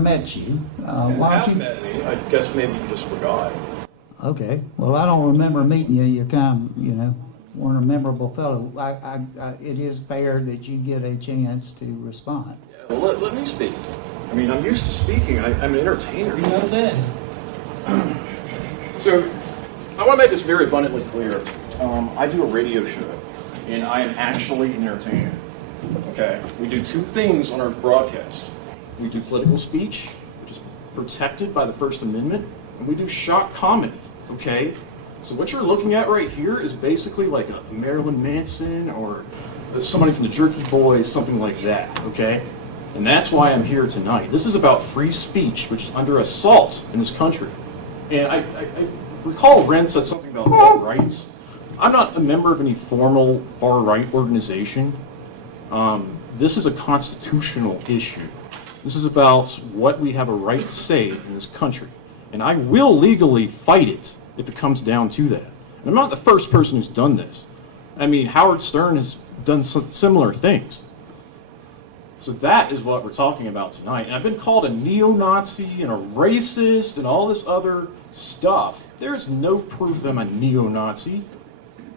met you. I Why have don't you? met me. I guess maybe you just forgot. Okay. Well, I don't remember meeting you. You kind of, weren't a memorable fellow. It is fair that you get a chance to respond. Yeah, well, let me speak. I mean, I'm used to speaking. I'm an entertainer. You know that. So, I want to make this very abundantly clear. I do a radio show, and I am actually an entertainer. Okay? We do two things on our broadcast. We do political speech, which is protected by the First Amendment, and we do shock comedy. Okay? So what you're looking at right here is basically like a Marilyn Manson or somebody from the Jerky Boys, something like that. Okay? And that's why I'm here tonight. This is about free speech, which is under assault in this country. And I recall Ren said something about alt-right. I'm not a member of any formal far-right organization. This is a constitutional issue. This is about what we have a right to say in this country. And I will legally fight it if it comes down to that. And I'm not the first person who's done this. I mean, Howard Stern has done similar things. So that is what we're talking about tonight. And I've been called a neo-Nazi and a racist and all this other stuff. There's no proof that I'm a neo-Nazi.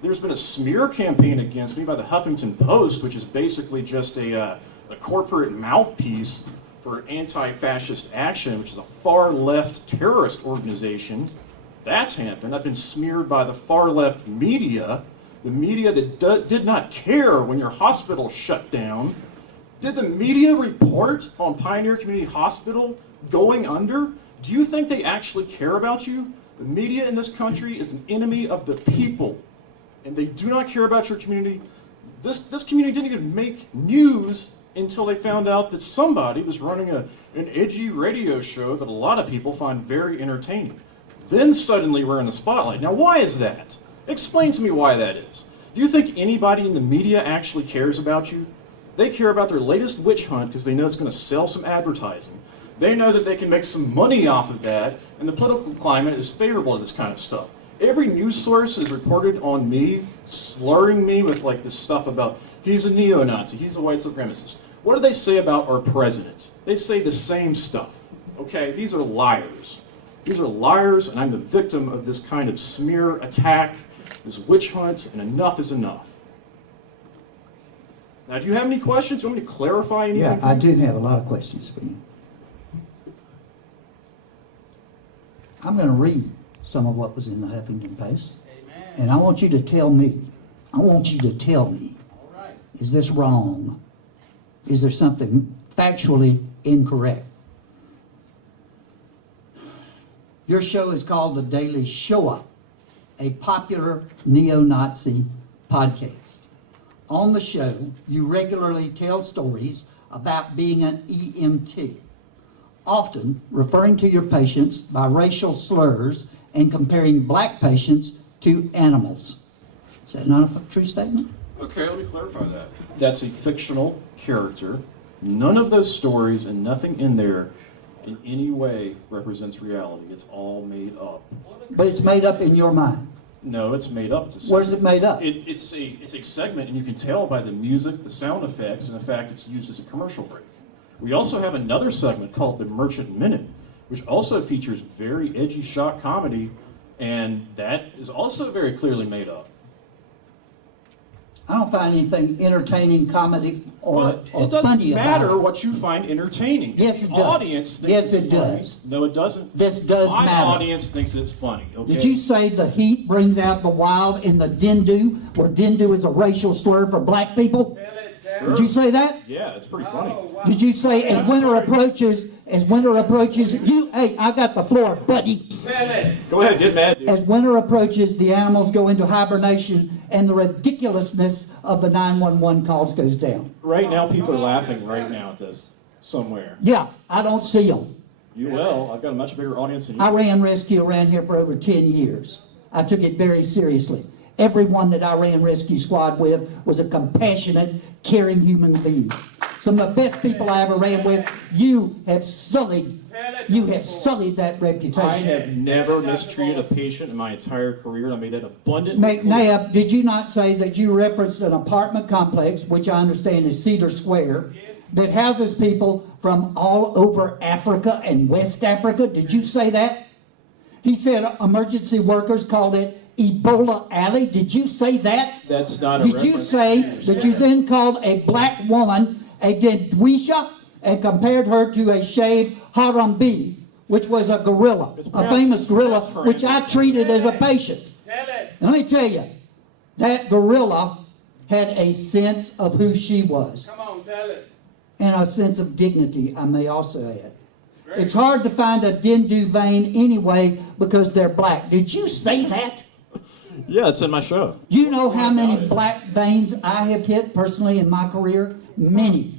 There's been a smear campaign against me by the Huffington Post, which is basically just a corporate mouthpiece for anti-fascist action, which is a far-left terrorist organization. That's happened. I've been smeared by the far-left media, the media that did not care when your hospital shut down. Did the media report on Pioneer Community Hospital going under? Do you think they actually care about you? The media in this country is an enemy of the people, and they do not care about your community. This community didn't even make news until they found out that somebody was running an edgy radio show that a lot of people find very entertaining. Then suddenly we're in the spotlight. Now, why is that? Explain to me why that is. Do you think anybody in the media actually cares about you? They care about their latest witch hunt because they know it's going to sell some advertising. They know that they can make some money off of that, and the political climate is favorable to this kind of stuff. Every news source has reported on me, slurring me with like this stuff about he's a neo-Nazi, he's a white supremacist. What do they say about our president? They say the same stuff. Okay, these are liars. These are liars, and I'm the victim of this kind of smear attack, this witch hunt, and enough is enough. Now, do you have any questions? Do you want me to clarify anything? Yeah, I do have a lot of questions for you. I'm going to read some of what was in the Huffington Post. Amen. And I want you to tell me, All right. is this wrong? Is there something factually incorrect? Your show is called The Daily Show-Up, a popular neo-Nazi podcast. On the show, you regularly tell stories about being an EMT, often referring to your patients by racial slurs and comparing black patients to animals. Is that not a true statement? Okay, let me clarify that. That's a fictional character. None of those stories and nothing in there in any way represents reality. It's all made up. But it's made up in your mind. No, it's made up. Where's it made up? It's a segment, and you can tell by the music, the sound effects, and the fact it's used as a commercial break. We also have another segment called The Merchant Minute, which also features very edgy shock comedy, and that is also very clearly made up. I don't find anything entertaining, comedy, or But or it doesn't funny about matter it. what you find entertaining. Yes, it The does. audience thinks Yes, it's it funny. does. No, it doesn't. This does My matter. audience thinks it's funny. Okay. Did you say the heat brings out the wild in the Dindu, where Dindu is a racial slur for black people? Sure. Did you say that? Yeah, it's pretty funny. Did you say as winter approaches, you, hey, I got the floor, buddy. Go ahead, get mad, dude. As winter approaches, the animals go into hibernation and the ridiculousness of the 911 calls goes down. Right now, people are laughing right now at this somewhere. Yeah, I don't see them. You will. I've got a much bigger audience than you. I ran rescue around here for over 10 years. I took it very seriously. Everyone that I ran rescue squad with was a compassionate, caring human being. Some of the best people I ever ran with, you have sullied that reputation. I have never mistreated a patient in my entire career. I made that abundantly clear. McNabb, did you not say that you referenced an apartment complex, which I understand is Cedar Square, that houses people from all over Africa and West Africa. Did you say that? He said emergency workers called it Ebola Alley. Did you say that? That's not a Did you reference. say that you then called a black woman a Gedwisha and compared her to a shaved Harambe, which was a gorilla, a famous gorilla, which I treated as a patient? And let me tell you, that gorilla had a sense of who she was. Come on, tell it. And a sense of dignity, I may also add. It's hard to find a Dindu vein anyway because they're black. Did you say that? Yeah, it's in my show. Do you know how many black veins I have hit personally in my career? Many.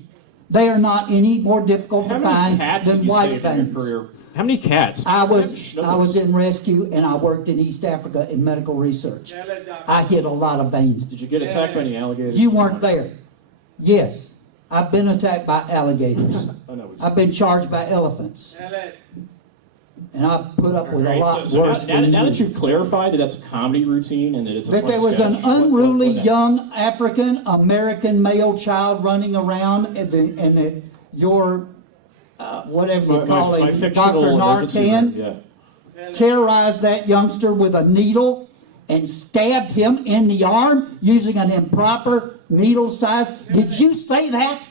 They are not any more difficult How to many find cats than have you white saved in your veins. career? How many cats? I was in rescue and I worked in East Africa in medical research. Tell it, Doc. I hit a lot of veins. Did you get attacked by any alligators? You weren't there. Yes, I've been attacked by alligators. Oh, no, I've been charged by elephants. Tell it. And I've put up with a Right, lot so worse now than that you. you've clarified that that's a comedy routine and that it's a That fun there was an sketch, unruly what- young African American male child running around and your whatever you call my it, fictional Dr. emergency Narcan, room, yeah. terrorized that youngster with a needle and stabbed him in the arm using an improper needle size. Did you say that?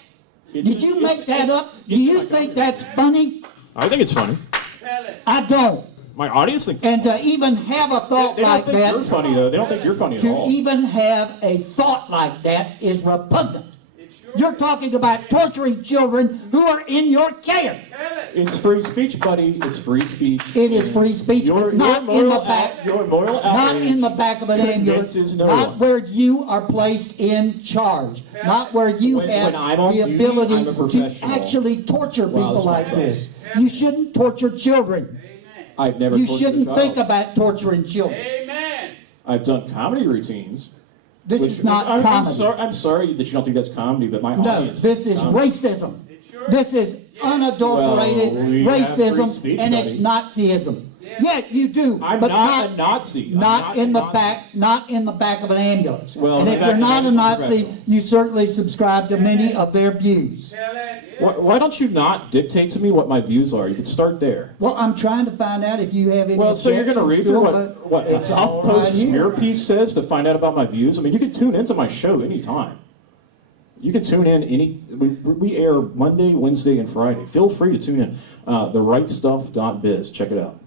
Did you make that up? Do you think that's funny? I think it's funny. Tell it. I don't. My audience thinks And to even have a thought they don't like think that, you're funny though. They don't think you're funny at to all. even have a thought like that is repugnant. You're talking about torturing children who are in your care. Tell it. It's free speech, buddy. It's free speech. It is free speech, but not in the back. Your moral Not outrage in the back of an ambulance, convinces no not one. where you are placed in charge, not where you When have I'm on the duty, ability I'm a to professional. actually torture Wow, people this like sucks. this. You shouldn't torture children. I've never. You tortured a shouldn't child. think about torturing children. Amen. I've done comedy routines. This is not I'm comedy. I'm sorry that you don't think that's comedy, but my No, audience. this is racism. This is unadulterated Well, we have free racism, speech, and it's buddy. Nazism. Yeah, you do, I'm but not a Nazi. I'm Not in a the Nazi. back, not in the back of an ambulance. Well, And in if the you're back not a of an Nazi, ambulance, you certainly subscribe to many of their views. Tell it. Why don't you not dictate to me what my views are? You could start there. Well, I'm trying to find out if you have any. Well, so you're going to read objections through to it, what but a it's all HuffPost right here. smear piece says to find out about my views? I mean, you can tune into my show anytime. You can tune in we air Monday, Wednesday, and Friday. Feel free to tune in. TheRightStuff.biz. Check it out.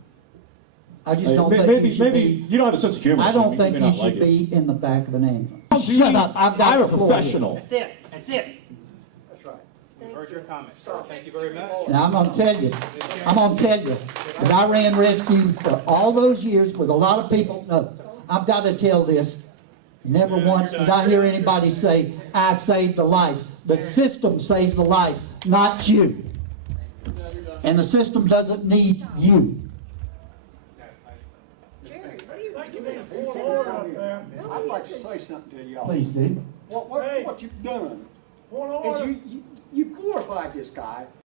I just don't think maybe you should be. you don't have a sense of humor. I so don't you think may you not should like it. be in the back of an ambulance. See, Shut up! I've got I'm a the floor here. professional. That's it. That's it. That's right. We've heard your comments. Thank you very much. Now, I'm going to tell you that I ran rescue for all those years with a lot of people. No, I've got to tell this. Never once did I hear anybody say, I saved the life. The system saves the life, not you. And the system doesn't need you. I'd like to say something to y'all. Please do. What you've done is you glorified this guy